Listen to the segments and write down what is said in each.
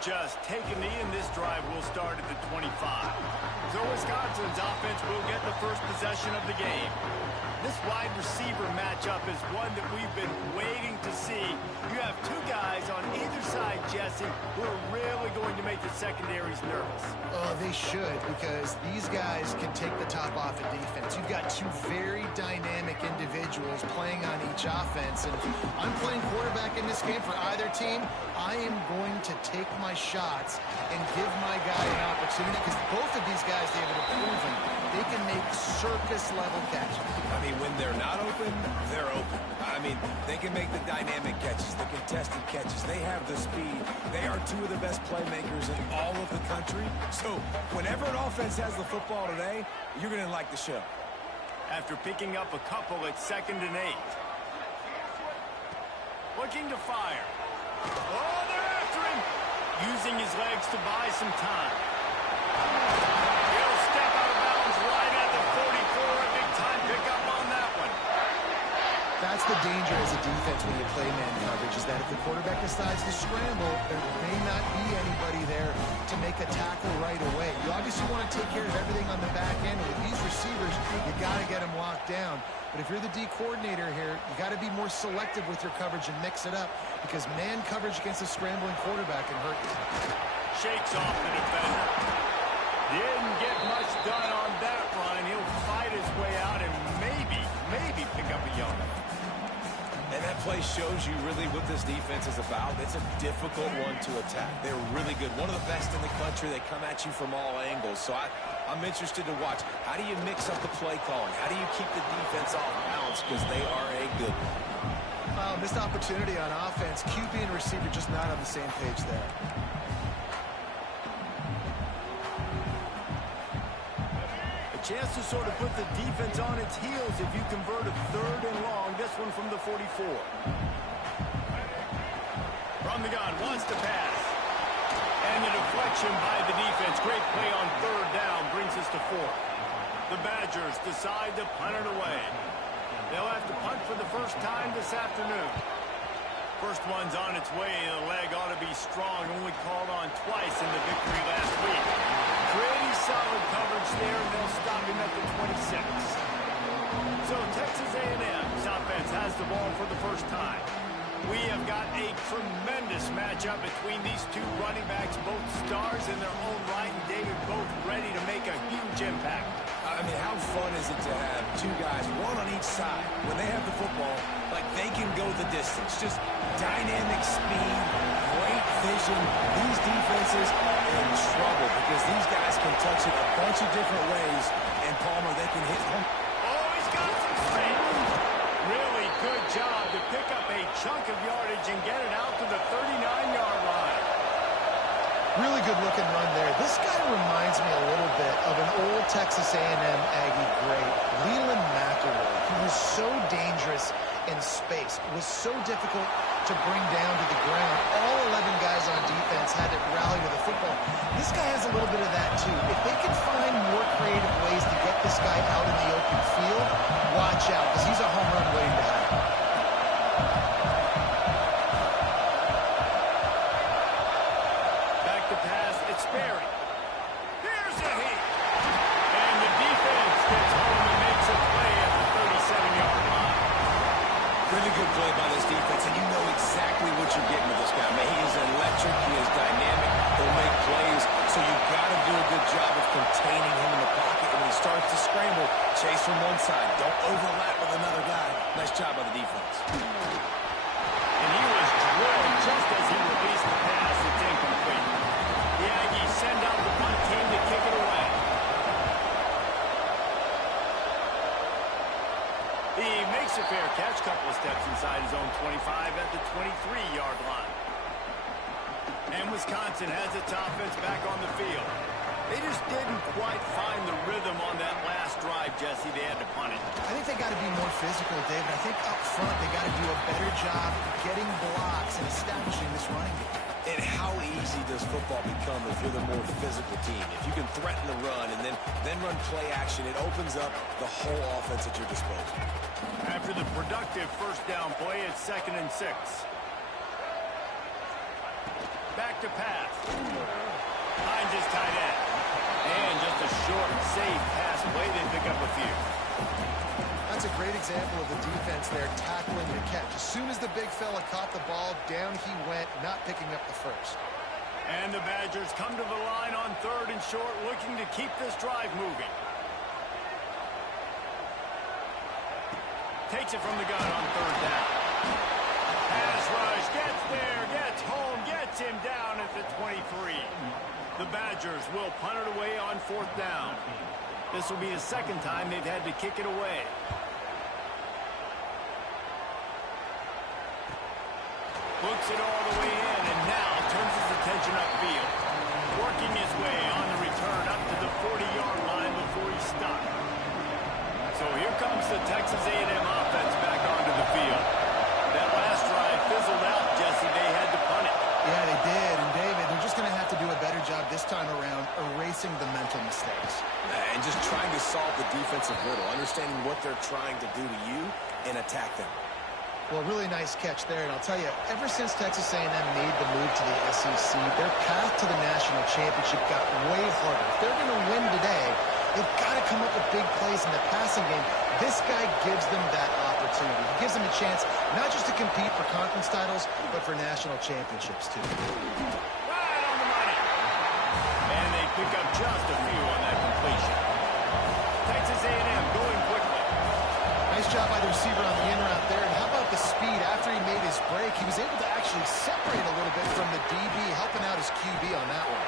just take a knee, and this drive will start at the 25. So Wisconsin's offense will get the first possession of the game. This wide receiver matchup is one that we've been waiting to see. You have two guys on either side, Jesse, who are really going to make the secondaries nervous. Oh, they should, because these guys can take the top off of defense. You've got two very dynamic individuals playing on each offense, and I'm playing quarterback in this game for either team. I am going to take my shots and give my guy an opportunity, because both of these guys, David, have proven they can make circus-level catches. I mean, when they're not open, they're open. I mean, they can make the dynamic catches, the contested catches. They have the speed. They are two of the best playmakers in all of the country. So whenever an offense has the football today, you're going to like the show. After picking up a couple at 2nd and 8. Looking to fire. Oh, they're after him. Using his legs to buy some time. He'll step out of bounds right at the 44. A big-time pickup on that one. That's the danger as a defense when you play man coverage, is that if the quarterback decides to scramble, there may not be anybody there to make a tackle right away. You obviously want to take care of everything on the back end. With these receivers, you got to get them locked down. But if you're the D coordinator here, you got to be more selective with your coverage and mix it up, because man coverage against a scrambling quarterback can hurt you. Shakes off the defender. Didn't get much done on that run. He'll fight his way out and maybe pick up a yard. And that play shows you really what this defense is about. It's a difficult one to attack. They're really good. One of the best in the country. They come at you from all angles. So I'm interested to watch. How do you mix up the play calling? How do you keep the defense off balance? Because they are a good one. Missed opportunity on offense. QB and receiver just not on the same page there. Chance to sort of put the defense on its heels if you convert a 3rd and long. This one from the 44. From the gun, wants to pass. And the deflection by the defense. Great play on 3rd down brings us to 4th. The Badgers decide to punt it away. They'll have to punt for the first time this afternoon. First one's on its way. The leg ought to be strong. Only called on twice in the victory last week. Pretty solid coverage there, and they'll stop him at the 26. So Texas A&M's offense has the ball for the first time. We have got a tremendous matchup between these two running backs, both stars in their own right, and David, both ready to make a huge impact. I mean, how fun is it to have two guys, one on each side, when they have the football, like they can go the distance. Just dynamic speed, great vision. These defenses are in trouble because these guys can touch it a bunch of different ways, and Palmer, they can hit home. Oh, he's got some strength. Really good job to pick up a chunk of yardage and get it out to the 39-yard line. Really good looking run there. This guy reminds me a little bit of an old Texas A&M Aggie great, Leland McElroy. He was so dangerous in space. It was so difficult to bring down to the ground. All 11 guys on defense had to rally to the football. This guy has a little bit of that too. If they can find more creative ways to get this guy out in the open field, watch out, because he's a home run waiting to happen. Back to pass, it's Sperry. Here's a hit. And the defense gets home and makes a play at the 37-yard line. Really good play by this defense, and you know exactly what you're getting with this guy. Man, he is electric, he is dynamic, he'll make plays, so you've got to do a good job of containing him in the pocket. And when he starts to scramble, chase from one side. Don't overlap with another guy. Nice job by the defense. And he was drilled just as he released the pass. It's incomplete. The Aggies send out the punt team to kick it away. He makes a fair catch, couple of steps inside his own 25 at the 23-yard line. And Wisconsin has its offense back on the field. They just didn't quite find the rhythm on that last drive, Jesse. They had to punt it. I think they got to be more physical, David. I think up front they got to do a better job getting blocks and establishing this running game. And how easy does football become if you're the more physical team? If you can threaten the run and then run play action, it opens up the whole offense at your disposal. After the productive first down play, it's 2nd and 6. Back Back to pass. Finds his tight end. And just a short, safe pass play. They pick up a few. That's a great example of the defense there tackling the catch. As soon as the big fella caught the ball, down he went, not picking up the first. And the Badgers come to the line on 3rd and short, looking to keep this drive moving. Takes it from the gun on 3rd down. Pass rush, gets there, gets home, gets him down at the 23. The Badgers will punt it away on 4th down. This will be the 2nd time they've had to kick it away. Looks it all the way in, and now turns his attention upfield. Working his way on the return up to the 40-yard line before he's stopped. So here comes the Texas A&M offense back onto the field. That last drive fizzled out, Jesse. They had to punt it. Yeah, they did. And, David, they're just going to have to do a better job this time around erasing the mental mistakes. And just trying to solve the defensive riddle, understanding what they're trying to do to you and attack them. Well, really nice catch there. And I'll tell you, ever since Texas A&M made the move to the SEC, their path to the national championship got way harder. If they're going to win today, they've got to come up with big plays in the passing game. This guy gives them that opportunity. He gives them a chance not just to compete for conference titles, but for national championships, too. Right on the money. And they pick up just a few on that completion. Texas A&M going quickly. Nice job by the receiver on the in route there. And how about the speed? After he made his break, he was able to actually separate a little bit from the DB, helping out his QB on that one.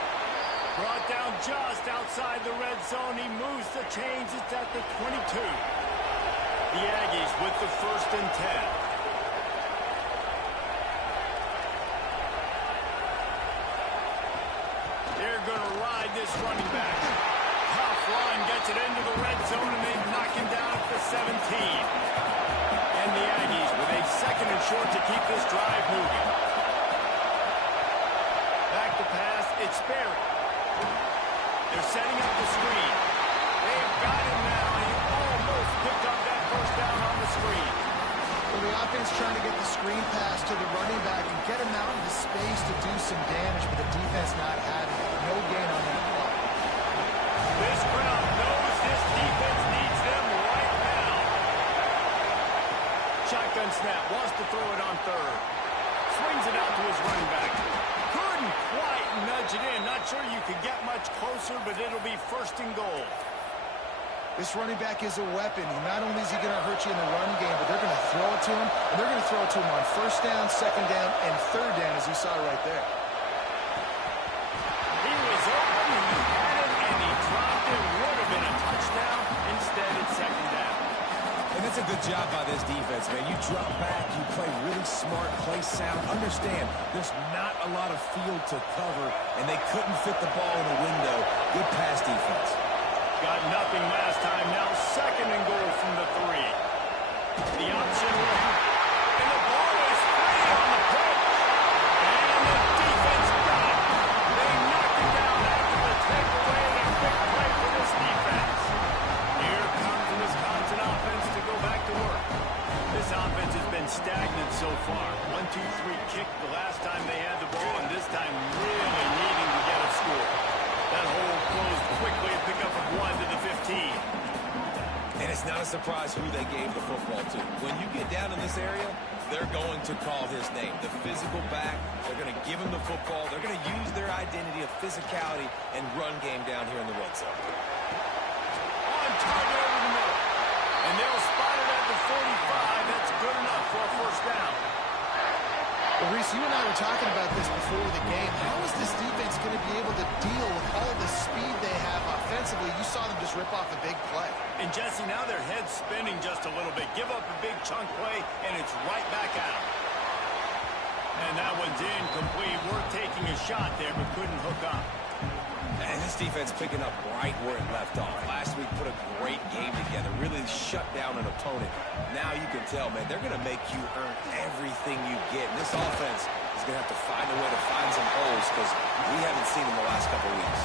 Brought down just outside the red zone. He moves the chains. It's at the 22. The Aggies with the 1st and 10. They're going to ride this running back. Tough line gets it into the red zone, and they knock him down at the 17. And the Aggies with a 2nd and short to keep this drive moving. Back to pass. It's Sperry. They're setting up the screen. They've got him now. He almost picked up that 1st down on the screen. Well, the offense trying to get the screen pass to the running back and get him out into space to do some damage, but the defense not having it. No gain on that play. This crowd knows this defense needs them right now. Shotgun snap. Wants to throw it on 3rd. Swings it out to his running back. Couldn't quite nudge it in. Not sure you could get much closer, but it'll be 1st and goal. This running back is a weapon. Not only is he going to hurt you in the run game, but they're going to throw it to him, and they're going to throw it to him on 1st down, 2nd down, and 3rd down, as you saw right there. He was open, he had it, and he dropped it. Would have been a touchdown. Instead, it's 2nd down. And that's a good job by this defense, man. You drop back, you play really smart, play sound. Understand, there's not a lot of field to cover, and they couldn't fit the ball in the window. Good pass defense. Got nothing last time. Now 2nd and goal from the 3. The option route. And the ball is free on the pitch. And the defense got it. They knocked it down after the takeaway, and a big play for this defense. Here comes the Wisconsin offense to go back to work. This offense has been stagnant so far. 1-2-3 kick the last time they had the ball, and this time really needing to get a score. That hole closed quickly and pick up a 1 to the 15. And it's not a surprise who they gave the football to. When you get down in this area, they're going to call his name. The physical back, they're going to give him the football. They're going to use their identity of physicality and run game down here in the red zone. On target over the middle. And they'll spot it at the 45. That's good enough for a 1st down. Well, Reese, you and I were talking about this before the game. How is this defense going to be able to deal with all the speed they have offensively? You saw them just rip off a big play. And, Jesse, now their head's spinning just a little bit. Give up a big chunk play, and it's right back at them. And that one's incomplete. Worth taking a shot there, but couldn't hook up. And this defense picking up right where it left off. Last week put a great game together, really shut down an opponent. Now you can tell, man, they're going to make you earn everything you get. And this offense is going to have to find a way to find some holes because we haven't seen them the last couple of weeks.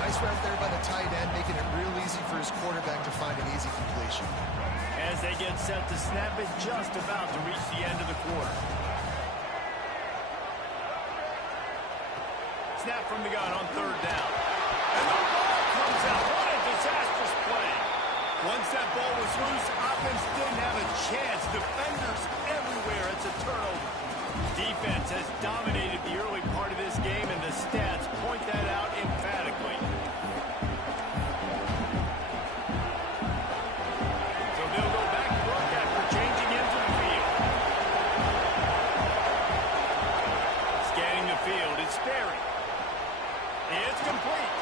Nice route there by the tight end, making it real easy for his quarterback to find an easy completion. As they get set to snap it, just about to reach the end of the quarter. Snap from the gun on third down. And the ball comes out. What a disastrous play. Once that ball was loose, offense didn't have a chance. Defenders everywhere. It's a turnover. Defense has dominated the early part of this game, and the stats point that out emphatically. So they'll go back to work after changing into the field. Scanning the field, it's Sperry. It's complete.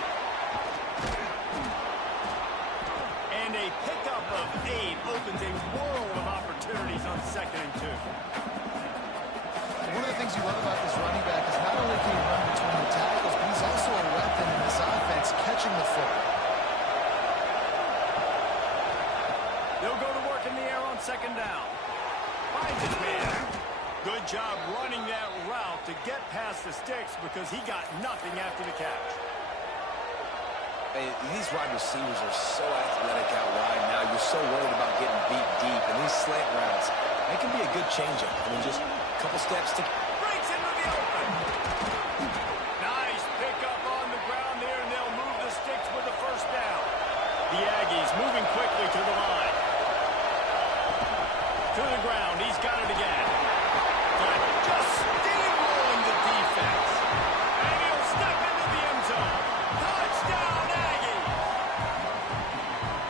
And a pickup of 8 opens a world of opportunities on 2nd and 2. One of the things you love about this running back is not only can he run between the tackles, but he's also a weapon in this offense, catching the football. They'll go to work in the air on 2nd down. Finds his man. Good job running that route to get past the sticks because he got nothing after the catch. Hey, these wide receivers are so athletic out wide now. You're so worried about getting beat deep. And these slant routes, they can be a good changeup. I mean, just a couple steps to... Breaks into the open. Nice pickup on the ground there, and they'll move the sticks with the first down. The Aggies moving quickly to the line. To the ground. He's got it again. But just steamrolling the defense. And he'll step into the end zone. Touchdown, Aggie!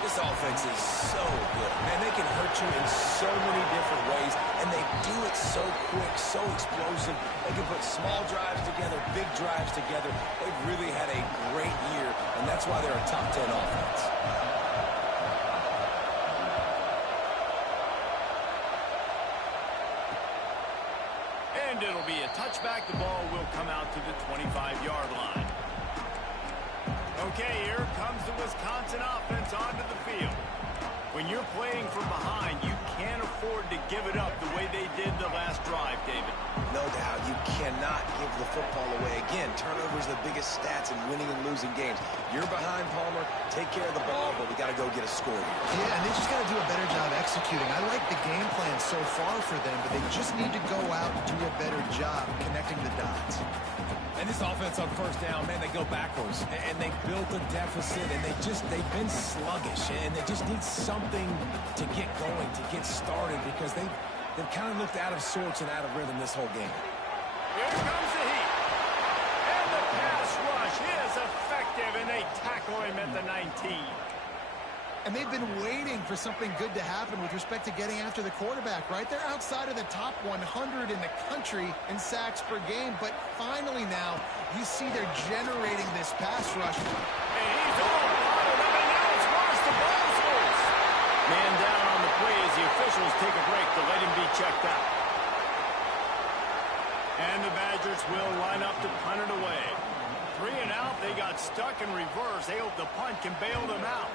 This offense is so good. Man, they can hurt you in so many different ways, and they do it so quick, so explosive. They can put small drives together, big drives together. They've really had a great year, and that's why they're a top 10 offense. And it'll be a touchback. The ball will come out to the 25-yard line. Okay, here comes the Wisconsin offense onto the field. When you're playing from behind, you can't afford to give it up the way they did the last drive, David. No doubt, you cannot give the football away. Again, turnovers are the biggest stats in winning and losing games. You're behind, Palmer. Take care of the ball, but we got to go get a score here. Yeah, and they just got to do a better job executing. I like the game plan so far for them, but they just need to go out and do a better job connecting the dots. And this offense on first down, man, they go backwards. And they built a deficit, and they've been sluggish. And they just need something to get going, to get started, because they've kind of looked out of sorts and out of rhythm this whole game. Here comes the heat. And the pass rush is effective, and they tackle him at the 19. And they've been waiting for something good to happen with respect to getting after the quarterback, right? They're outside of the top 100 in the country in sacks per game, but finally now you see they're generating this pass rush. And he's all bottled up, and now it's worse. The ball's loose. Man down on the play as the officials take a break to let him be checked out. And the Badgers will line up to punt it away. 3 and out, they got stuck in reverse. They hope the punt can bail them out.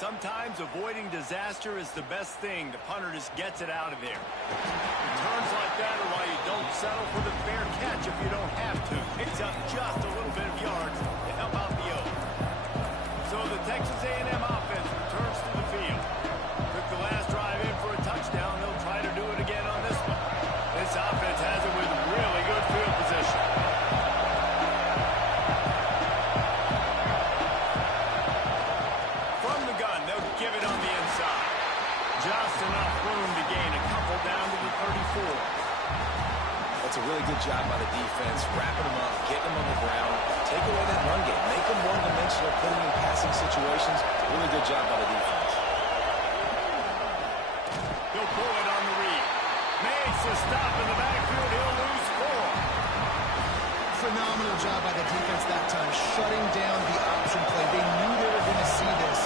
Sometimes avoiding disaster is the best thing. The punter just gets it out of there. Turns like that are why you don't settle for the fair catch if you don't have to. Picks up just a little bit of yards to help out the O. So the Texas A&M offense returns to the field. Took the last drive in for a touchdown. They'll try to do it again on this one. This offense has it with really good field position. Give it on the inside. Just enough room to gain a couple down to the 34. That's a really good job by the defense, wrapping them up, getting them on the ground, take away that run game, make them one-dimensional, put them in passing situations. Really good job by the defense. He'll pull it on the read. Makes a stop in the backfield. He'll lose 4. Phenomenal job by the defense that time, shutting down the option play. They knew they were going to see this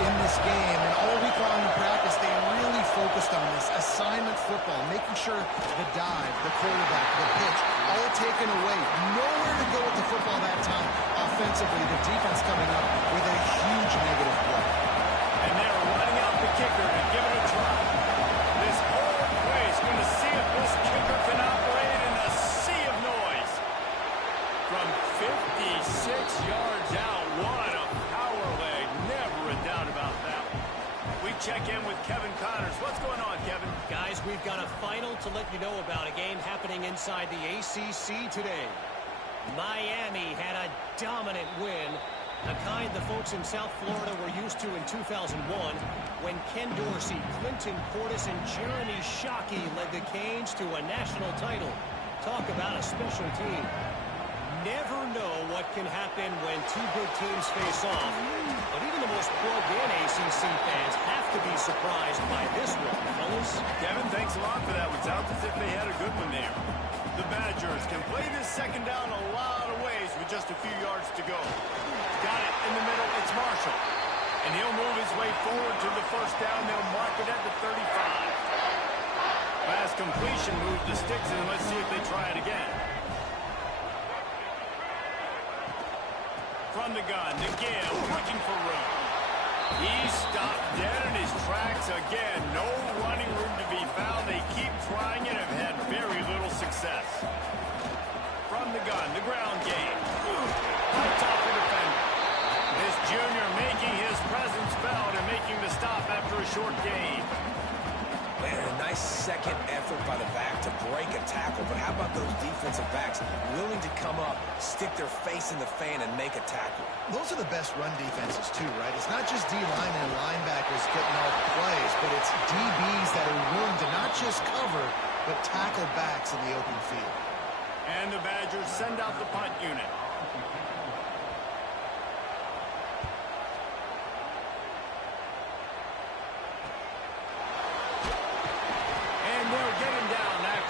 in this game, and all week long in practice, they really focused on this assignment football, making sure the dive, the quarterback, the pitch, all taken away. Nowhere to go with the football that time. Offensively, the defense coming up with a huge negative play. And they're running out the kicker to give it a try. This whole play is going to see if this kicker can operate in a sea of noise. From 56 yards out, what a power leg. Never a doubt about that. We check in with Kevin Connors. What's going on, Kevin? Guys, we've got a final to let you know about, a game happening inside the ACC today. Miami had a dominant win, a kind the folks in South Florida were used to in 2001 when Ken Dorsey, Clinton Portis, and Jeremy Shockey led the Canes to a national title. Talk about a special team. Never know what can happen when two good teams face off, but even the most plugged-in ACC fans have to be surprised by this one, fellas. Kevin, thanks a lot for that. It sounds as if they had a good one there. The Badgers can play this second down a lot of ways with just a few yards to go. Got it in the middle. It's Marshall. And he'll move his way forward to the first down. They'll mark it at the 35. Pass completion, move the sticks, and let's see if they try it again. From the gun, Nagel looking for room. He stopped dead in his tracks again. No running room to be found. They keep trying it and have had very little success. From the gun, the ground game. On top of the defender. This junior making his presence felt and making the stop after a short gain. Man, a nice second effort by the back to break a tackle, but how about those defensive backs willing to come up, stick their face in the fan, and make a tackle? Those are the best run defenses, too, right? It's not just D-linemen and linebackers getting all the plays, but it's DBs that are willing to not just cover, but tackle backs in the open field. And the Badgers send out the punt unit.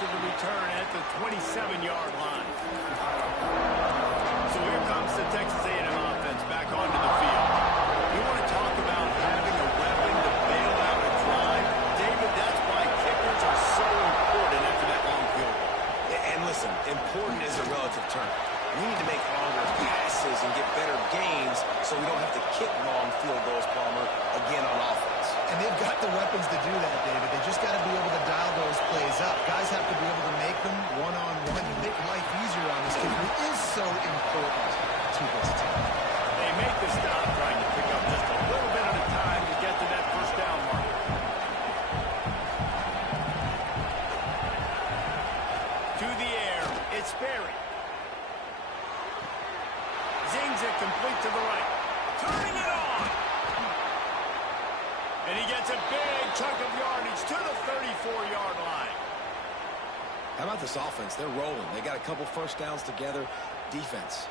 Return at the 27-yard line. So here comes the Texas A&M offense back onto the field. You want to talk about having a weapon to bail out a drive? David, that's why kickers are so important after that long field goal. And listen, important is a relative term. We need to make longer passes and get better gains so we don't have to kick long field goals, Palmer, again on offense. And they've got the weapons to do that, David. They just got to be able to dial those plays up. Guys have to be able to make them one-on-one and make life easier on this kid who is so important to this team. They make the stop, trying to pick up just a little bit at a time to get to that first down mark. To the air, it's Sperry. Zings it complete to the right. Turning it on. And he gets a big chunk of yardage to the 34-yard line. How about this offense? They're rolling. They got a couple first downs together. Defense.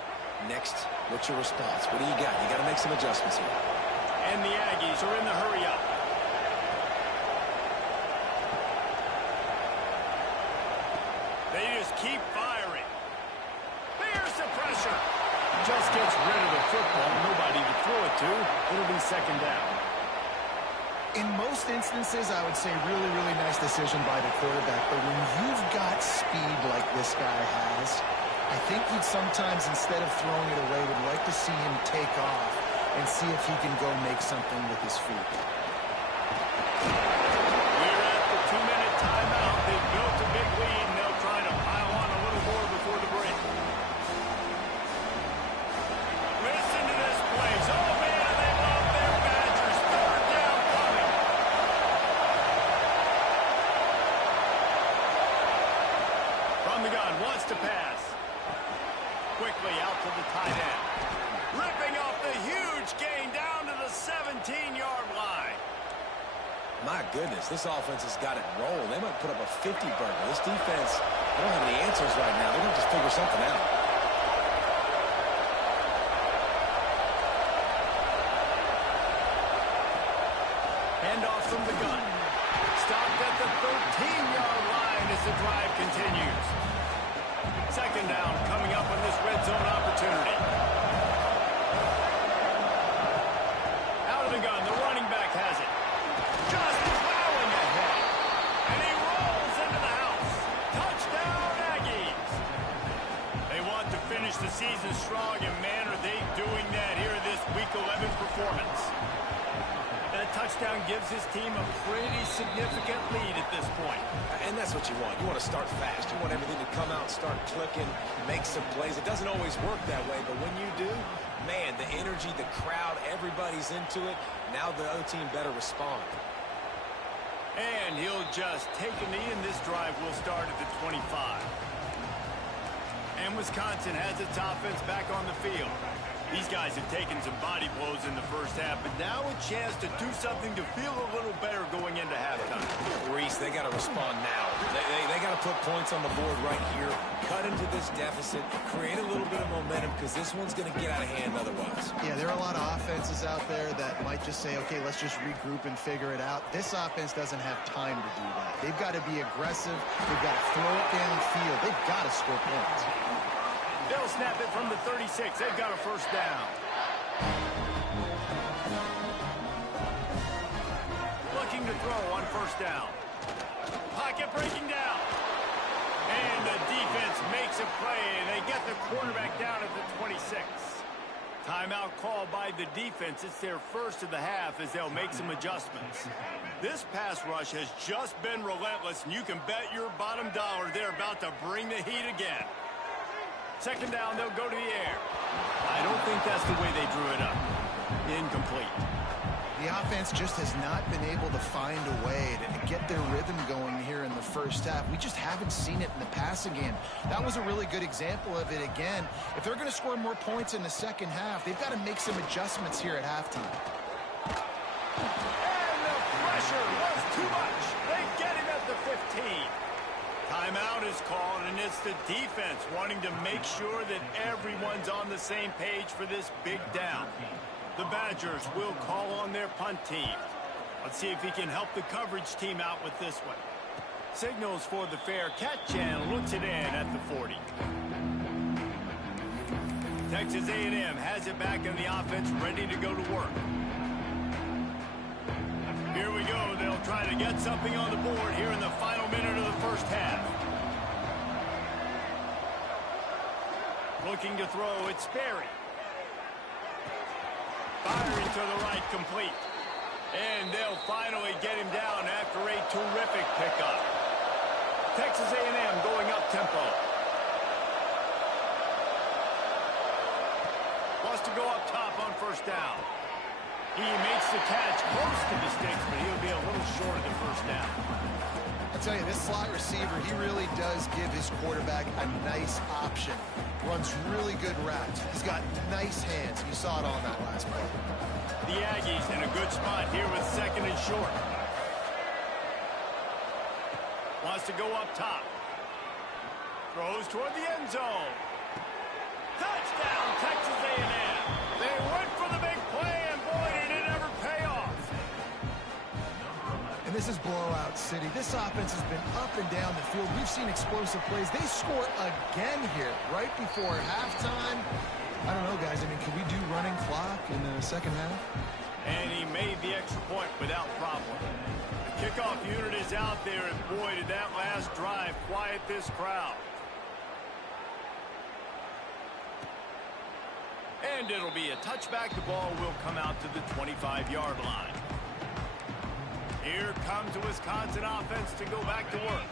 Next, what's your response? What do you got? You got to make some adjustments here. And the Aggies are in the hurry up. They just keep firing. There's the pressure. Just gets rid of the football. Nobody to throw it to. It'll be second down. In most instances, I would say really, really nice decision by the quarterback. But when you've got speed like this guy has, I think you'd sometimes, instead of throwing it away, would like to see him take off and see if he can go make something with his feet. We're at the 2-minute timeout. They've built a big lead, and they'll try to pile on a little more before the break. Listen to this place. Oh, man, they love their Badgers. Third down coming. From the gun, wants to pass. Quickly out to the tight end. Ripping off the huge gain down to the 17-yard line. My goodness, this offense has got it rolling. They might put up a 50-burger. This defense, they don't have any answers right now. They're going to just figure something out. Handoff from the gun. Stopped at the 13-yard line as the drive continues. Second down coming up on this red zone opportunity. Out of the gun, the running back has it. Just plowing ahead. And he rolls into the house. Touchdown, Aggies. They want to finish the season strong, and man, are they doing that here in this Week 11 performance. That touchdown gives his team a pretty significant lead at this point. And that's what you want. You want to start fast. You want everything to come out, start clicking, make some plays. It doesn't always work that way, but when you do, man, the energy, the crowd, everybody's into it. Now the other team better respond. And he'll just take a knee, and this drive will start at the 25. And Wisconsin has its offense back on the field. These guys have taken some body blows in the first half, but now a chance to do something to feel a little better going into halftime. Reese, they got to respond now. They got to put points on the board right here, cut into this deficit, create a little bit of momentum, because this one's going to get out of hand otherwise. Yeah, there are a lot of offenses out there that might just say, okay, let's just regroup and figure it out. This offense doesn't have time to do that. They've got to be aggressive. They've got to throw it downfield. They've got to score points. They'll snap it from the 36. They've got a first down. Looking to throw on first down. Pocket breaking down. And the defense makes a play, and they get the quarterback down at the 26. Timeout called by the defense. It's their first of the half as they'll make some adjustments. This pass rush has just been relentless, and you can bet your bottom dollar they're about to bring the heat again. Second down, they'll go to the air. I don't think that's the way they drew it up. Incomplete. The offense just has not been able to find a way to get their rhythm going here in the first half. We just haven't seen it in the passing game. That was a really good example of it again. If they're going to score more points in the second half, they've got to make some adjustments here at halftime. And the pressure was too much. They get him at the 15. Timeout is called, and it's the defense wanting to make sure that everyone's on the same page for this big down. The Badgers will call on their punt team. Let's see if he can help the coverage team out with this one. Signals for the fair catch and looks it in at the 40. Texas A&M has it back in the offense, ready to go to work. Here we go. They'll try to get something on the board here in the final minute of the first half. Looking to throw, it's Sperry. Firing to the right, complete. And they'll finally get him down after a terrific pickup. Texas A&M going up tempo. Wants to go up top on first down. He makes the catch close to the sticks, but he'll be a little short of the first down. I tell you, this slot receiver, he really does give his quarterback a nice option. Runs really good routes. He's got nice hands. You saw it on that last play. The Aggies in a good spot here with second and short. Wants to go up top. Throws toward the end zone. Touchdown, Texas A&M. They went for the big play, and boy, did it ever pay off. And this is blowout city. This offense has been up and down the field. We've seen explosive plays. They score again here right before halftime. I don't know, guys. I mean, can we do running clock in the second half? And he made the extra point without problem. The kickoff unit is out there, and boy, did that last drive quiet this crowd. And it'll be a touchback. The ball will come out to the 25-yard line. Here comes the Wisconsin offense to go back to work.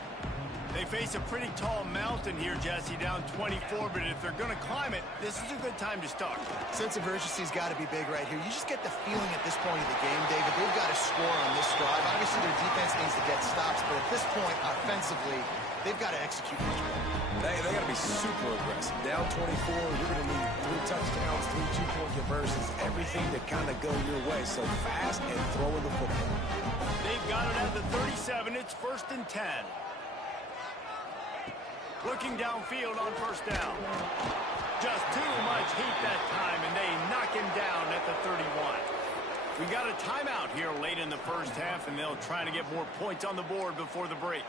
They face a pretty tall mountain here, Jesse, down 24, but if they're going to climb it, this is a good time to start. Sense of urgency's got to be big right here. You just get the feeling at this point of the game, David, they've got to score on this drive. Obviously, their defense needs to get stops, but at this point, offensively, they've got to execute this play. They got to be super aggressive. Down 24, you're going to need 3 touchdowns, 3 two-point conversions, everything to kind of go your way. So fast and throwing the football. They've got it at the 37. It's 1st and 10. Looking downfield on first down. Just too much heat that time, and they knock him down at the 31. We got a timeout here late in the first half, and they'll try to get more points on the board before the break.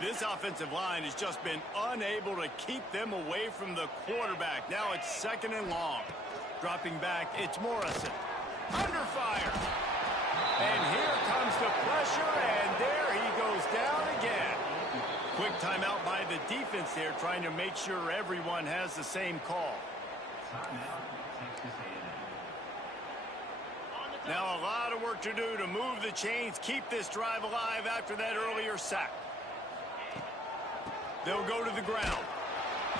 This offensive line has just been unable to keep them away from the quarterback. Now it's 2nd and long. Dropping back, it's Morrison. Under fire. And here comes the pressure, and there he goes down again. Quick timeout by the defense there, trying to make sure everyone has the same call. Now a lot of work to do to move the chains, keep this drive alive after that earlier sack. They'll go to the ground.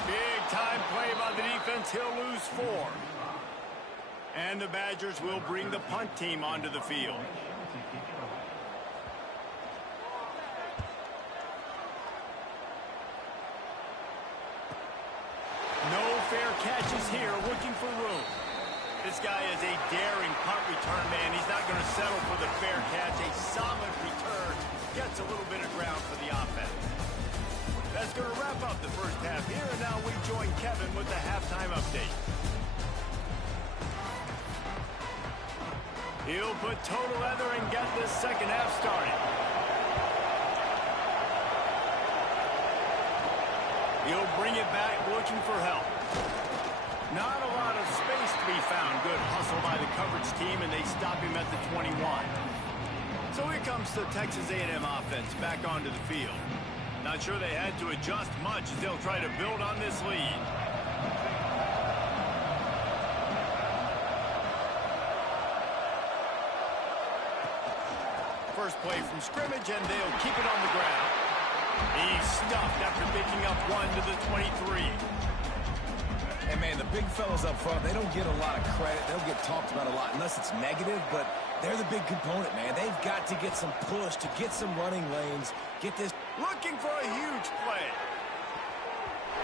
Big time play by the defense. He'll lose 4. And the Badgers will bring the punt team onto the field. fair catches here, looking for room. This guy is a daring punt return man. He's not going to settle for the fair catch. A solid return gets a little bit of ground for the offense. That's going to wrap up the first half here, and now we join Kevin with the halftime update. He'll put total leather and get this second half started. He'll bring it back looking for help. Not a lot of space to be found. Good hustle by the coverage team, and they stop him at the 21. So here comes the Texas A&M offense back onto the field. Not sure they had to adjust much as they'll try to build on this lead. First play from scrimmage, and they'll keep it on the ground. He's stuffed after picking up one to the 23. And, man, the big fellas up front, they don't get a lot of credit. They'll get talked about a lot unless it's negative, but they're the big component, man. They've got to get some push, to get some running lanes, get this. Looking for a huge play.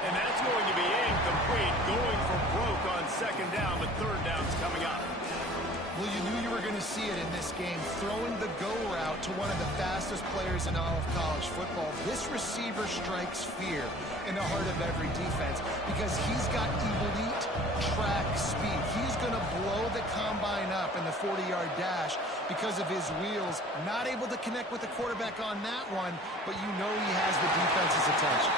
And that's going to be incomplete, going for broke on second down, but third down's coming up. Well, you knew you were going to see it in this game, throwing the go route to one of the fastest players in all of college football. This receiver strikes fear in the heart of every defense because he's got elite track speed. He's going to blow the combine up in the 40-yard dash because of his wheels. Not able to connect with the quarterback on that one, but you know he has the defense's attention.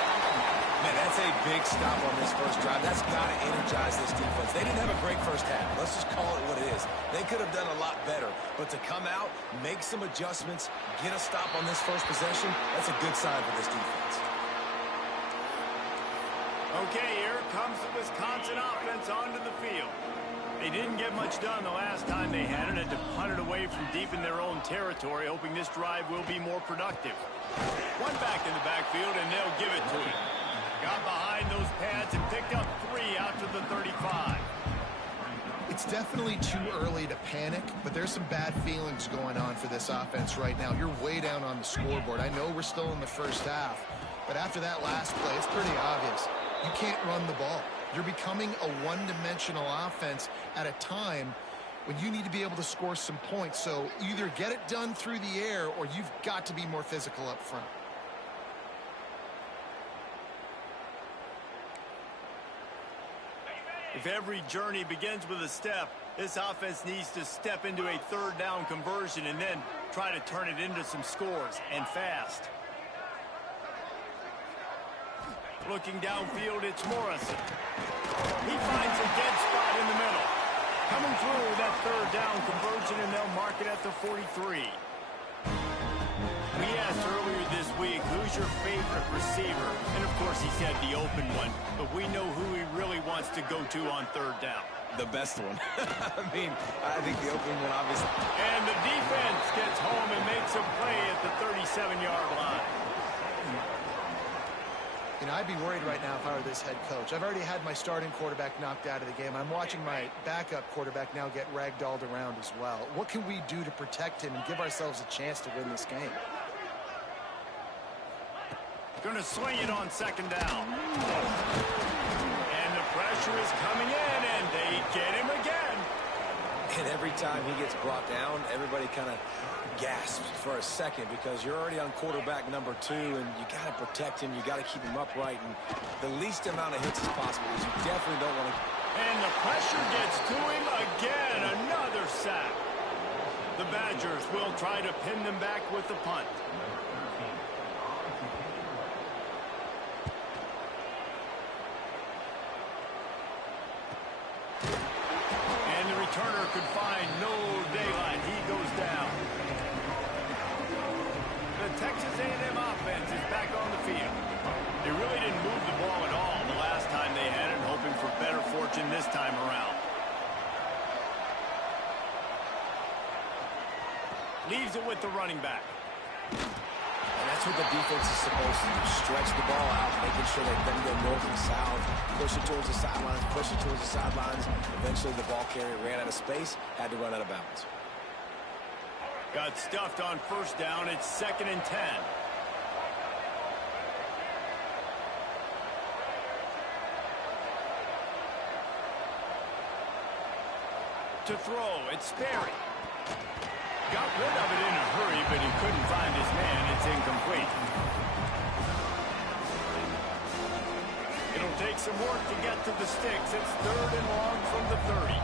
Man, that's a big stop on this first drive. That's got to energize this defense. They didn't have a great first half. Let's just call it what it is. They could have done a lot better. But to come out, make some adjustments, get a stop on this first possession, that's a good sign for this defense. Okay, here comes the Wisconsin offense onto the field. They didn't get much done the last time they had it, and to punt it away from deep in their own territory, hoping this drive will be more productive. One back in the backfield, and they'll give it to him. Got behind those pads and picked up 3 out to the 35. It's definitely too early to panic, but there's some bad feelings going on for this offense right now. You're way down on the scoreboard. I know we're still in the first half, but after that last play, it's pretty obvious. You can't run the ball. You're becoming a one-dimensional offense at a time when you need to be able to score some points. So either get it done through the air or you've got to be more physical up front. If every journey begins with a step, this offense needs to step into a third down conversion and then try to turn it into some scores, and fast. Looking downfield, it's Morrison. He finds a dead spot in the middle. Coming through that third down conversion, and they'll mark it at the 43. We asked earlier this week, who's your favorite receiver? And, of course, he said the open one. But we know who he really wants to go to on third down. The best one. I mean, I think the opening one, obviously. And the defense gets home and makes a play at the 37-yard line. You know, I'd be worried right now if I were this head coach. I've already had my starting quarterback knocked out of the game. I'm watching my backup quarterback now get ragdolled around as well. What can we do to protect him and give ourselves a chance to win this game? Going to swing it on second down. And the pressure is coming in, and they get him again. And every time he gets brought down, everybody kind of gasps for a second because you're already on quarterback number 2, and you got to protect him. You got to keep him upright, and the least amount of hits as possible. You definitely don't want to. And the pressure gets to him again. Another sack. The Badgers will try to pin them back with the punt. Turner could find no daylight. He goes down. The Texas A&M offense is back on the field. They really didn't move the ball at all the last time they had it, hoping for better fortune this time around. Leaves it with the running back. And that's what the defense is supposed to do. Stretch the ball out, making sure they then go north and south, push it towards the sidelines, push it towards the sidelines. Eventually the ball carrier ran out of space, had to run out of bounds. Got stuffed on first down. It's 2nd and 10. to throw. It's Sperry. Got rid of it in a hurry, but he couldn't find his man. It's incomplete. It'll take some work to get to the sticks. It's 3rd and long from the 30.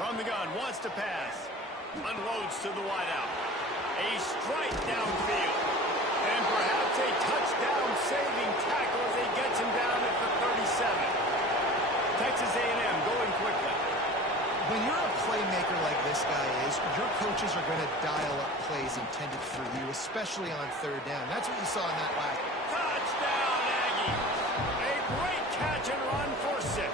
From the gun, wants to pass. Unloads to the wideout. A strike downfield. And perhaps a touchdown-saving tackle as he gets him down at the 37. Texas A&M going quickly. When you're a playmaker like this guy is, your coaches are going to dial up plays intended for you, especially on 3rd down. That's what you saw in that last. Touchdown, Aggie. A great catch and run for 6.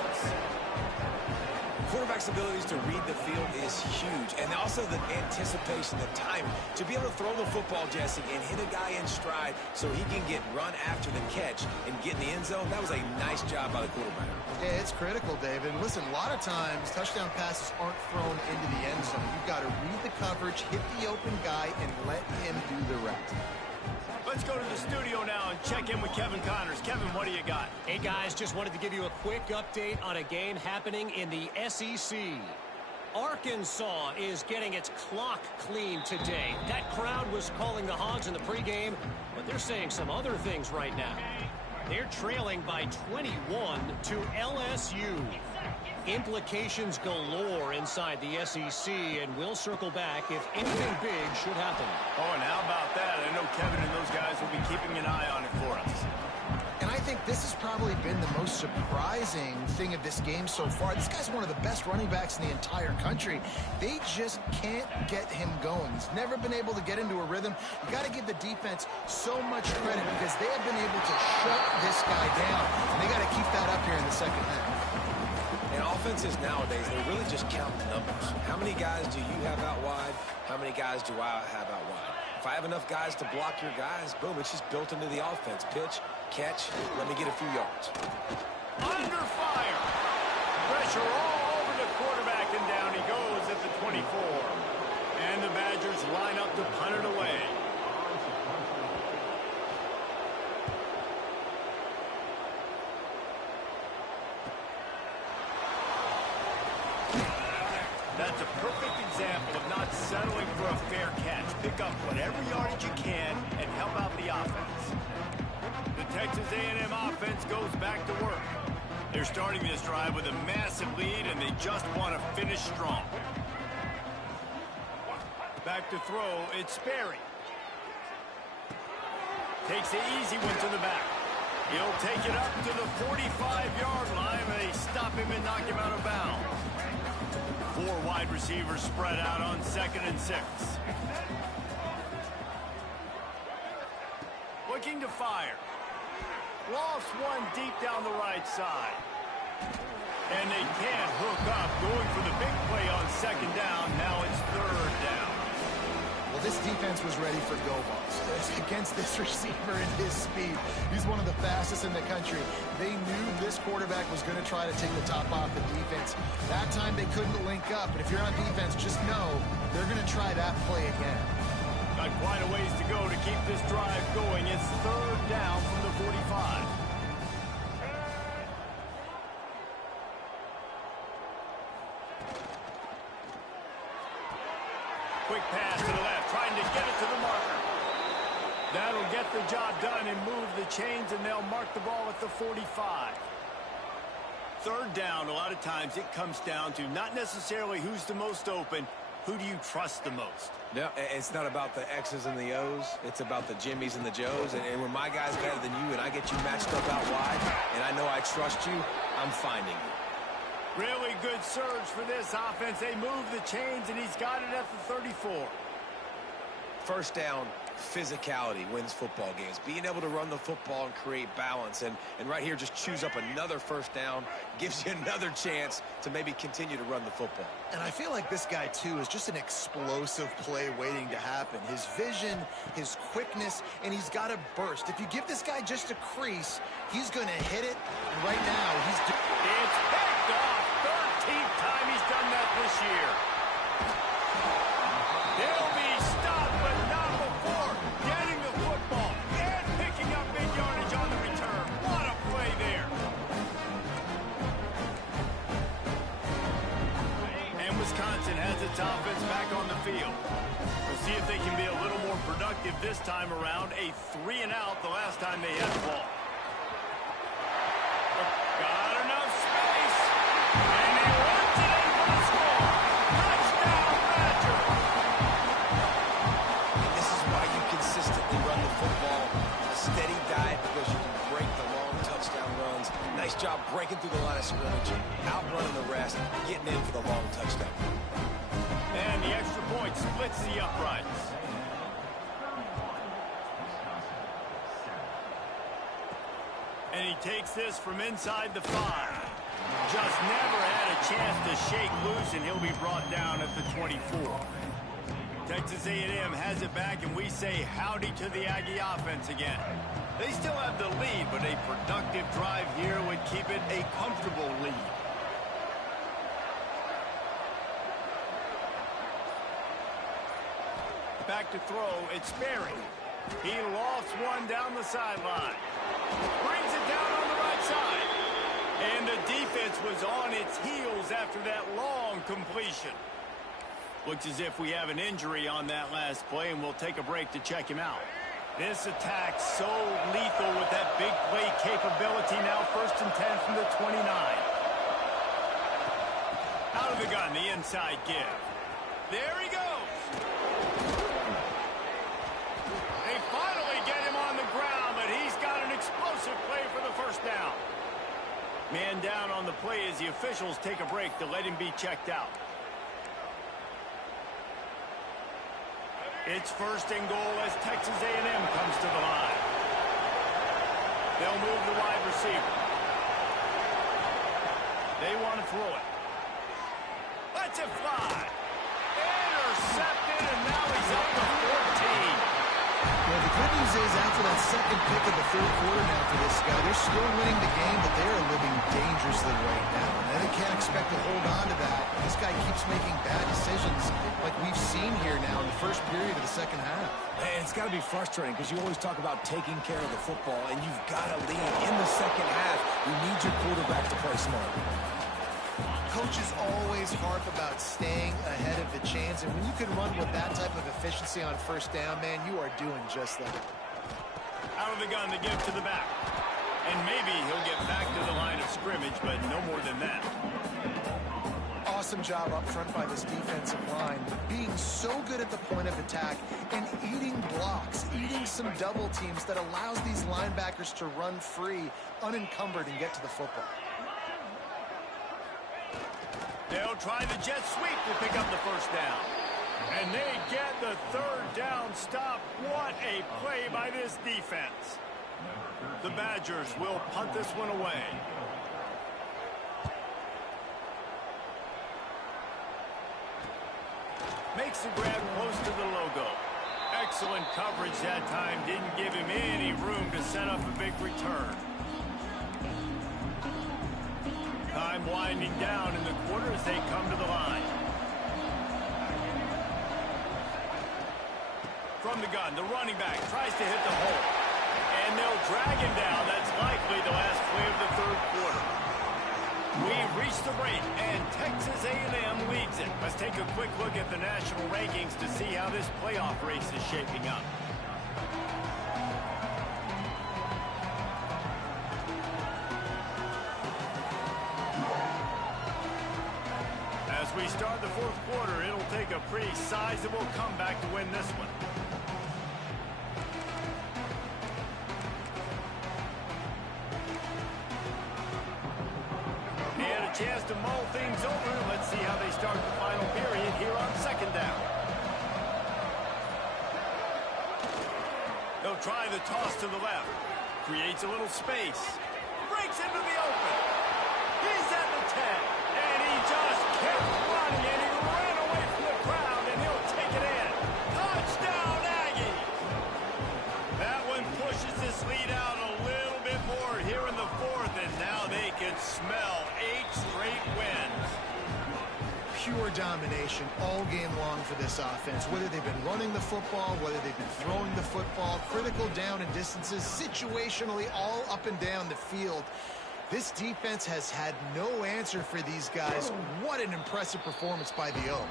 Quarterback's abilities to read the field is huge, and also the anticipation, the timing. To be able to throw the football, Jesse, and hit a guy in stride so he can get run after the catch and get in the end zone, that was a nice job by the quarterback. Yeah, it's critical, David. Listen, a lot of times, touchdown passes aren't thrown into the end zone. You've got to read the coverage, hit the open guy, and let him do the rest. Let's go to the studio now and check in with Kevin Connors. Kevin, what do you got? Hey, guys, just wanted to give you a quick update on a game happening in the SEC. Arkansas is getting its clock cleaned today. That crowd was calling the Hogs in the pregame, but they're saying some other things right now. They're trailing by 21 to LSU. Implications galore inside the SEC, and we'll circle back if anything big should happen. Oh, and how about that? I know Kevin and those guys will be keeping an eye on it for us. And I think this has probably been the most surprising thing of this game so far. This guy's one of the best running backs in the entire country. They just can't get him going. He's never been able to get into a rhythm. You got to give the defense so much credit because they have been able to shut this guy down. And they got to keep that up here in the second half. And offenses nowadays, they really just count the numbers. How many guys do you have out wide? How many guys do I have out wide? If I have enough guys to block your guys, boom, it's just built into the offense. Pitch, catch, let me get a few yards. Under fire. Pressure all over the quarterback, and down he goes at the 24. And the Badgers line up to punt it away. That's a perfect example of not settling for a fair catch. Pick up whatever yardage you can and help out the offense. The Texas A&M offense goes back to work. They're starting this drive with a massive lead, and they just want to finish strong. Back to throw, it's Sperry. Takes the easy one to the back. He'll take it up to the 45-yard line. They stop him and knock him out of bounds. 4 wide receivers spread out on 2nd and 6. Looking to fire. Lofts one deep down the right side. And they can't hook up. Going for the big play on 2nd down. Now it's 3rd down. Well, this defense was ready for go balls. Against this receiver and his speed. He's one of the fastest in the country. They knew this quarterback was going to try to take the top off the defense. That time they couldn't link up. But if you're on defense, just know they're going to try that play again. Got quite a ways to go to keep this drive going. It's 3rd down from the 45. Quick pass to the left, trying to get it to the marker. That'll get the job done and move the chains, and they'll mark the ball at the 45. 3rd down, a lot of times it comes down to not necessarily who's the most open, who do you trust the most? No, it's not about the X's and the O's. It's about the Jimmys and the Joes. And when my guy's better than you and I get you matched up out wide and I know I trust you, I'm finding you. Really good surge for this offense. They move the chains, and he's got it at the 34. 1st down, physicality wins football games. Being able to run the football and create balance. And right here, just choose up another 1st down, gives you another chance to maybe continue to run the football. And I feel like this guy, too, is just an explosive play waiting to happen. His vision, his quickness, and he's got a burst. If you give this guy just a crease, he's going to hit it. And right now, he's... It's picked off. 13th time he's done that this year. They'll be stopped, but not before getting the football and picking up big yardage on the return. What a play there. field. We'll see if they can be a little more productive this time around. A 3 and out the last time they had the ball. Got enough space. And he runs it in for the score. Touchdown, Badger. And this is why you consistently run the football. A steady diet because you can break the long touchdown runs. Nice job breaking through the line of scrimmage, outrunning the rest, getting in for the long touchdown. And the extra point splits the uprights. And he takes this from inside the 5. Just never had a chance to shake loose, and he'll be brought down at the 24. Texas A&M has it back, and we say howdy to the Aggie offense again. They still have the lead, but a productive drive here would keep it a comfortable lead. Back to throw, it's Sperry. He lofts one down the sideline. Brings it down on the right side. And the defense was on its heels after that long completion. Looks as if we have an injury on that last play, and we'll take a break to check him out. This attack so lethal with that big play capability. Now 1st and 10 from the 29. Out of the gun, the inside give. There he goes. They finally get him on the ground, but he's got an explosive play for the 1st down. Man down on the play as the officials take a break to let him be checked out. It's 1st and goal as Texas A&M comes to the line. They'll move the wide receiver. They want to throw it. Let's it fly. Intercepted, and now he's up to 14. Well, the good news is after that second pick of the 3rd quarter now for this guy, they're still winning the game, but they are living dangerously right now. And they can't expect to hold on to that. This guy keeps making bad decisions like we've seen here now in the 1st period of the 2nd half. Man, it's got to be frustrating because you always talk about taking care of the football, and you've got to lead in the 2nd half. You need your quarterback to play smart. Coaches always harp about staying ahead of the chains, and when you can run with that type of efficiency on 1st down, man, you are doing just that. Out of the gun, the give to the back. And maybe he'll get back to the line of scrimmage, but no more than that. Awesome job up front by this defensive line, being so good at the point of attack and eating blocks, eating some double teams that allows these linebackers to run free, unencumbered, and get to the football. They'll try the jet sweep to pick up the 1st down. And they get the 3rd down stop. What a play by this defense. The Badgers will punt this one away. Makes the grab close to the logo. Excellent coverage that time. Didn't give him any room to set up a big return. Time winding down in the quarter as they come to the line. From the gun, the running back tries to hit the hole. And they'll drag him down. That's likely the last play of the 3rd quarter. We've reached the break, and Texas A&M leads it. Let's take a quick look at the national rankings to see how this playoff race is shaping up. As we start the 4th quarter, it'll take a pretty sizable comeback to win this one. And a chance to mull things over. Let's see how they start the final period here on 2nd down. They'll try the toss to the left. Creates a little space. Breaks into the open. He's at the 10. And he just kept running, and he ran away from the crowd, and he'll take it in. Touchdown, Aggie! That one pushes this lead out a little bit more here in the 4th, and now they can smell 8 straight wins. Pure domination all game long for this offense. Whether they've been running the football, whether they've been throwing the football, critical down and distances, situationally all up and down the field. This defense has had no answer for these guys. What an impressive performance by the O.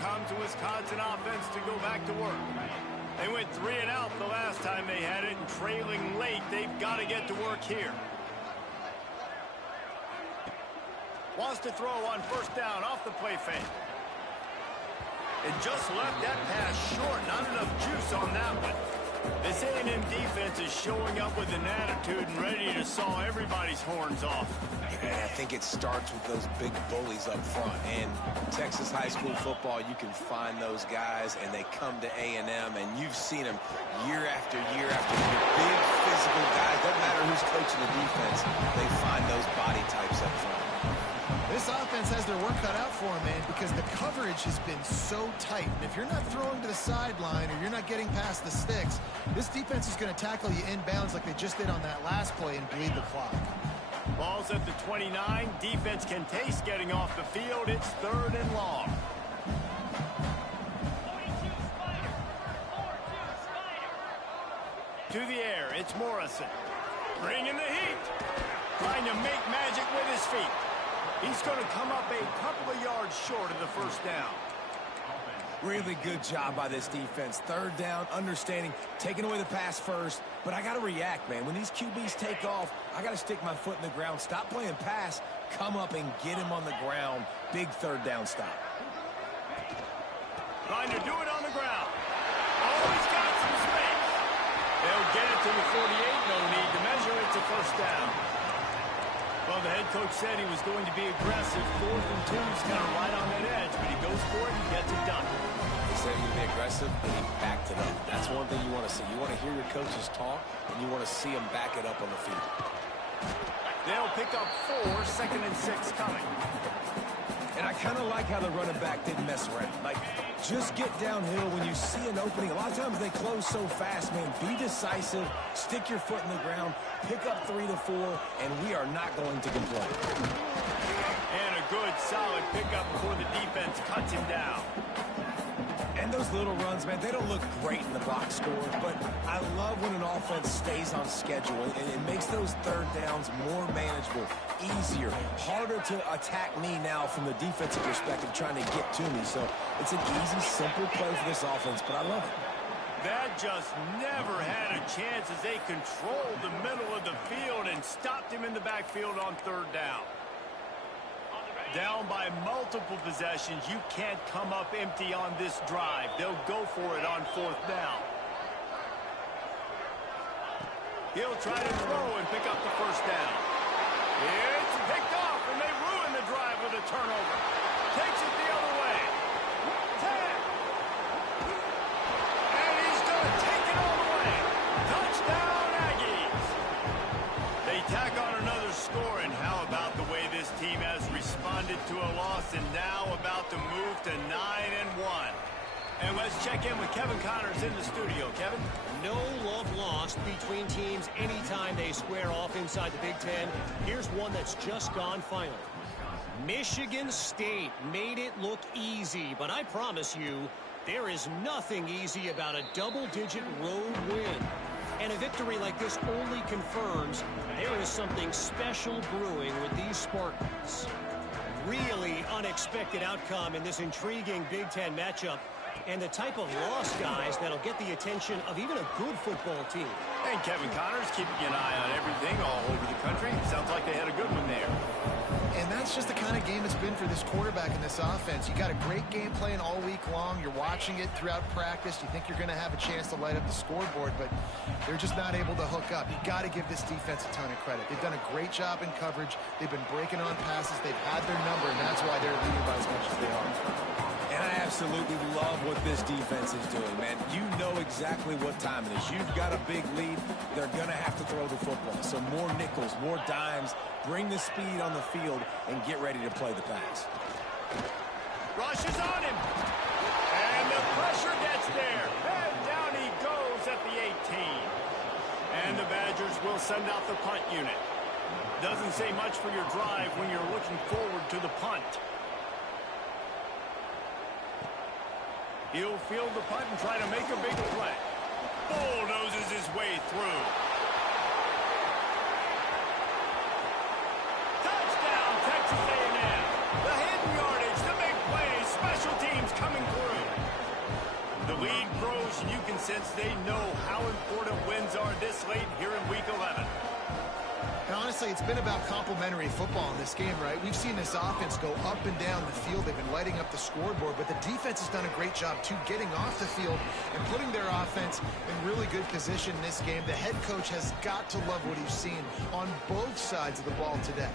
comes the Wisconsin offense to go back to work. They went 3 and out the last time they had it, and trailing late, they've got to get to work here. Wants to throw on first down off the play fake. It just left that pass short. Not enough juice on that one. This A&M defense is showing up with an attitude and ready to saw everybody's horns off. And I think it starts with those big bullies up front. And Texas high school football, you can find those guys, and they come to A&M, and you've seen them year after year after year. Big physical guys. Doesn't matter who's coaching the defense. They find those body types up front. This offense has their work cut out for them, man, because the coverage has been so tight. And if you're not throwing to the sideline or you're not getting past the sticks, this defense is going to tackle you inbounds like they just did on that last play and bleed the clock. Ball's at the 29. Defense can taste getting off the field. It's 3rd and long. To the air, it's Morrison. Bringing the heat. Trying to make magic with his feet. He's going to come up a couple of yards short of the first down. Really good job by this defense. 3rd down, understanding, taking away the pass first. But I got to react, man. When these QBs take off, I got to stick my foot in the ground. Stop playing pass. Come up and get him on the ground. Big 3rd down stop. Trying to do it on the ground. Oh, he's got some space. They'll get it to the 48. No need to measure. It's a first down. Well, the head coach said he was going to be aggressive. 4th and 2 is kind of right on that edge, but he goes for it and gets it done. He said he would be aggressive, and he backed it up. That's one thing you want to see. You want to hear your coaches talk, and you want to see them back it up on the field. They'll pick up 4, 2nd and 6 coming. And I kind of like how the running back didn't mess around. Like, just get downhill when you see an opening. A lot of times they close so fast, man. Be decisive, stick your foot in the ground, pick up 3 to 4, and we are not going to complain. And a good, solid pickup before the defense cuts him down. And those little runs, man, they don't look great in the box score, but I love when an offense stays on schedule, and it makes those 3rd downs more manageable, easier, harder to attack me now from the defensive perspective trying to get to me. So it's an easy, simple play for this offense, but I love it. That just never had a chance as they controlled the middle of the field and stopped him in the backfield on 3rd down. Down by multiple possessions, you can't come up empty on this drive. They'll go for it on 4th down. He'll try to throw and pick up the first down. It's picked off, and they ruin the drive with a turnover. Takes it the other way. 10. And he's going to take it all the way. Touchdown, Aggies. They tack on another score, and how about the way this team has responded to a loss and now about to move to 9-1. And let's check in with Kevin Connors in the studio. Kevin? No love lost between teams anytime they square off inside the Big Ten. Here's one that's just gone final. Michigan State made it look easy, but I promise you, there is nothing easy about a double-digit road win. And a victory like this only confirms there is something special brewing with these Spartans. Really unexpected outcome in this intriguing Big Ten matchup, and the type of loss, guys, that'll get the attention of even a good football team. And Kevin Connors keeping an eye on everything all over the country. Sounds like they had a good one there. And that's just the kind of game it's been for this quarterback in this offense. You got a great game plan all week long. You're watching it throughout practice. You think you're going to have a chance to light up the scoreboard, but they're just not able to hook up. You got to give this defense a ton of credit. They've done a great job in coverage. They've been breaking on passes. They've had their number, and that's why they're leading by as much as they are. And I absolutely love what this defense is doing, man. You know exactly what time it is. You've got a big lead. They're going to have to throw the football. So more nickels, more dimes. Bring the speed on the field and get ready to play the pass. Rush is on him. And the pressure gets there. And down he goes at the 18. And the Badgers will send out the punt unit. Doesn't say much for your drive when you're looking forward to the punt. He'll field the punt and try to make a big play. Bulldozes his way through. Touchdown, Texas A&M. The hidden yardage, the big plays, special teams coming through. since they know how important wins are this late here in Week 11. And honestly, it's been about complementary football in this game, right? We've seen this offense go up and down the field. They've been lighting up the scoreboard, but the defense has done a great job, too, getting off the field and putting their offense in really good position in this game. The head coach has got to love what he's seen on both sides of the ball today.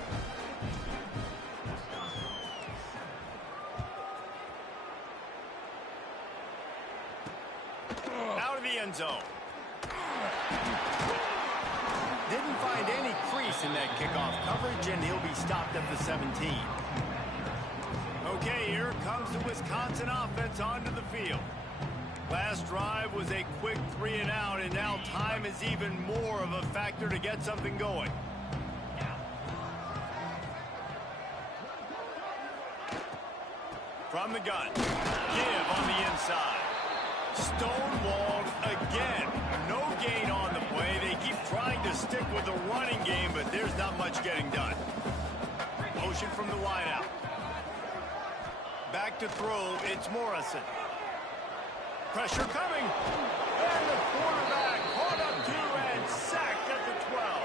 Out of the end zone. Didn't find any crease in that kickoff coverage, and he'll be stopped at the 17. Okay, here comes the Wisconsin offense onto the field. Last drive was a quick 3-and-out, and now time is even more of a factor to get something going. From the gun. Give on the inside. Stonewalled again. No gain on the play. They keep trying to stick with the running game, but there's not much getting done. Motion from the wideout. Back to throw. It's Morrison. Pressure coming. And the quarterback caught up to and sacked at the 12.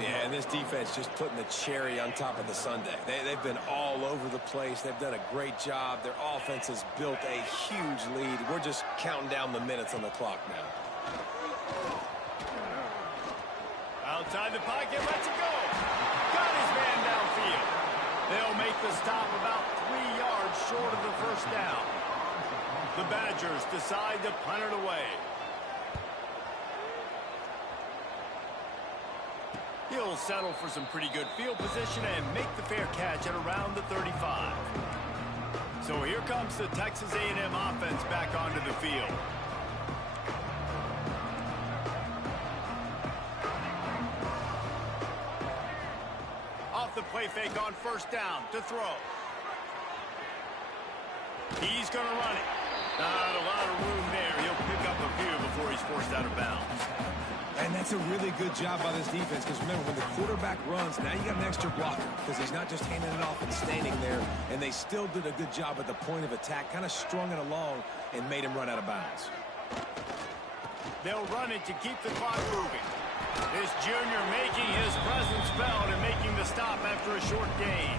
Yeah, and this defense just putting the cherry on top of the sundae. They've been all over the place. They've done a great job. Their offense has built a huge lead. We're just counting down the minutes on the clock now. Outside the pocket, lets it go. Got his man downfield. They'll make the stop about 3 yards short of the first down. The Badgers decide to punt it away. He'll settle for some pretty good field position and make the fair catch at around the 35. So here comes the Texas A&M offense back onto the field. Off the play fake on first down to throw. He's going to run it. Not a lot of room there. He'll pick up a few before he's forced out of bounds. And that's a really good job by this defense, because remember, when the quarterback runs, now you got an extra blocker, because he's not just handing it off and standing there, and they still did a good job at the point of attack, kind of strung it along and made him run out of bounds. They'll run it to keep the clock moving. This junior making his presence felt and making the stop after a short gain.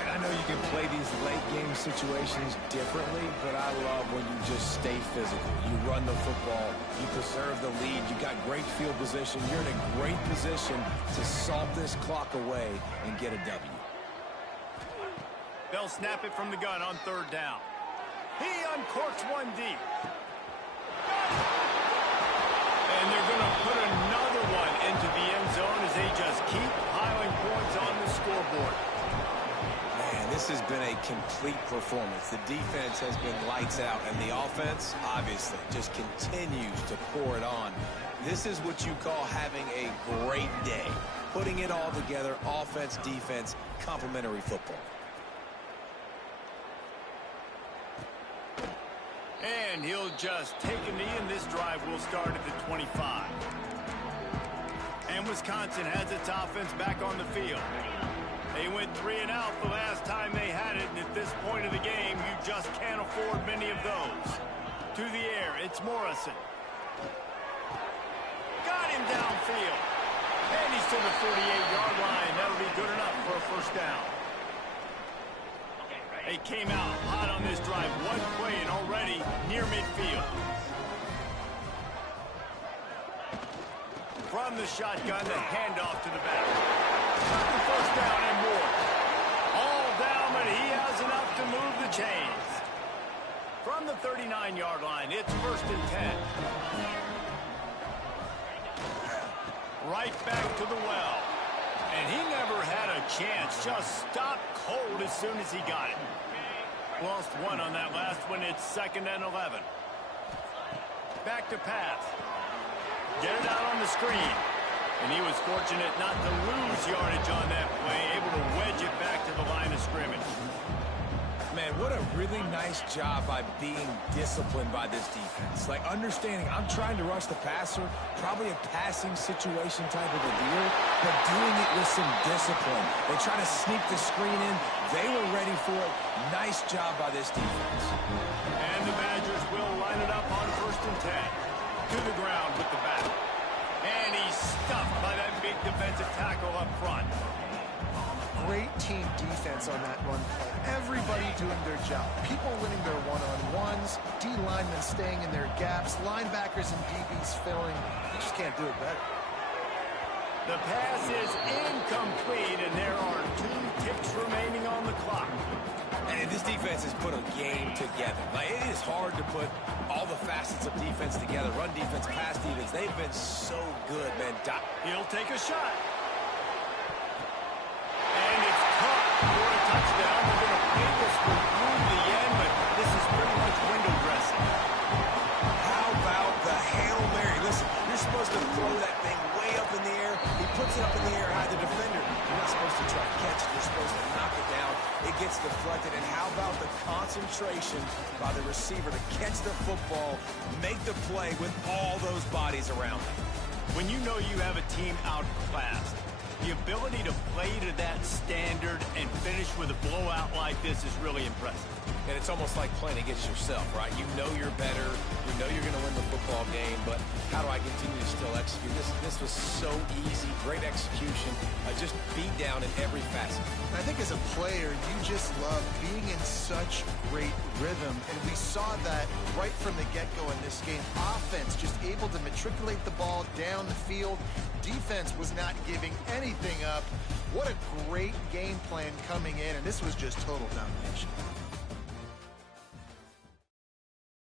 And I know you can play these late game situations differently, but I love when you just stay physical. You run the football, you preserve the lead, you got great field position, you're in a great position to salt this clock away and get a W. They'll snap it from the gun on third down. He uncorks one deep. And they're going to put another one into the end zone as they just keep piling points on the scoreboard. This has been a complete performance. The defense has been lights out, and the offense, obviously, just continues to pour it on. This is what you call having a great day. Putting it all together, offense, defense, complementary football. And he'll just take a knee, and this drive will start at the 25. And Wisconsin has its offense back on the field. They went 3-and-out the last time they had it, and at this point of the game, you just can't afford many of those. To the air, it's Morrison. Got him downfield. And he's to the 48-yard line. That'll be good enough for a first down. They came out hot on this drive. One play and already near midfield. From the shotgun, the handoff to the back. The first down and more. All down, but he has enough to move the chains. From the 39-yard line, it's 1st and 10. Right back to the well. And he never had a chance. Just stopped cold as soon as he got it. Lost one on that last one. It's 2nd and 11. Back to pass. Get it out on the screen. And he was fortunate not to lose yardage on that play, able to wedge it back to the line of scrimmage. Man, What a really nice job by being disciplined by this defense. Like, understanding I'm trying to rush the passer, probably a passing situation type of a deal, but doing it with some discipline. They try to sneak the screen in. They were ready for it. Nice job by this defense. And the Badgers will line it up on 1st and 10. To the ground with the bat. And he's stuffed by that big defensive tackle up front. Great team defense on that run play. Everybody doing their job. People winning their one-on-ones, D linemen staying in their gaps, linebackers and DBs filling. You just can't do it better. The pass is incomplete, and there are 2 ticks remaining on the clock. And this defense has put a game together. Like, it is hard to put all the facets of defense together. Run defense, pass defense. They've been so good, man. He'll take a shot. And it's caught for a touchdown. We're going to play this one through the end, but this is pretty much window dressing. How about the Hail Mary? Listen, you're supposed to throw that thing way up in the air. He puts it up in the air high. The defender, you're not supposed to try to catch it. You're supposed to knock it down. It gets deflected. And how about the concentration by the receiver to catch the football, make the play with all those bodies around him? When you know you have a team outclassed, the ability to play to that standard and finish with a blowout like this is really impressive. And it's almost like playing against yourself, right? You know you're better. You know you're going to win the football game, but how do I continue to still execute? This was so easy. Great execution. Just beat down in every facet. I think as a player, you just love being in such great rhythm, and we saw that right from the get-go in this game. Offense just able to matriculate the ball down the field. Defense was not giving anything up. What a great game plan coming in, and this was just total domination.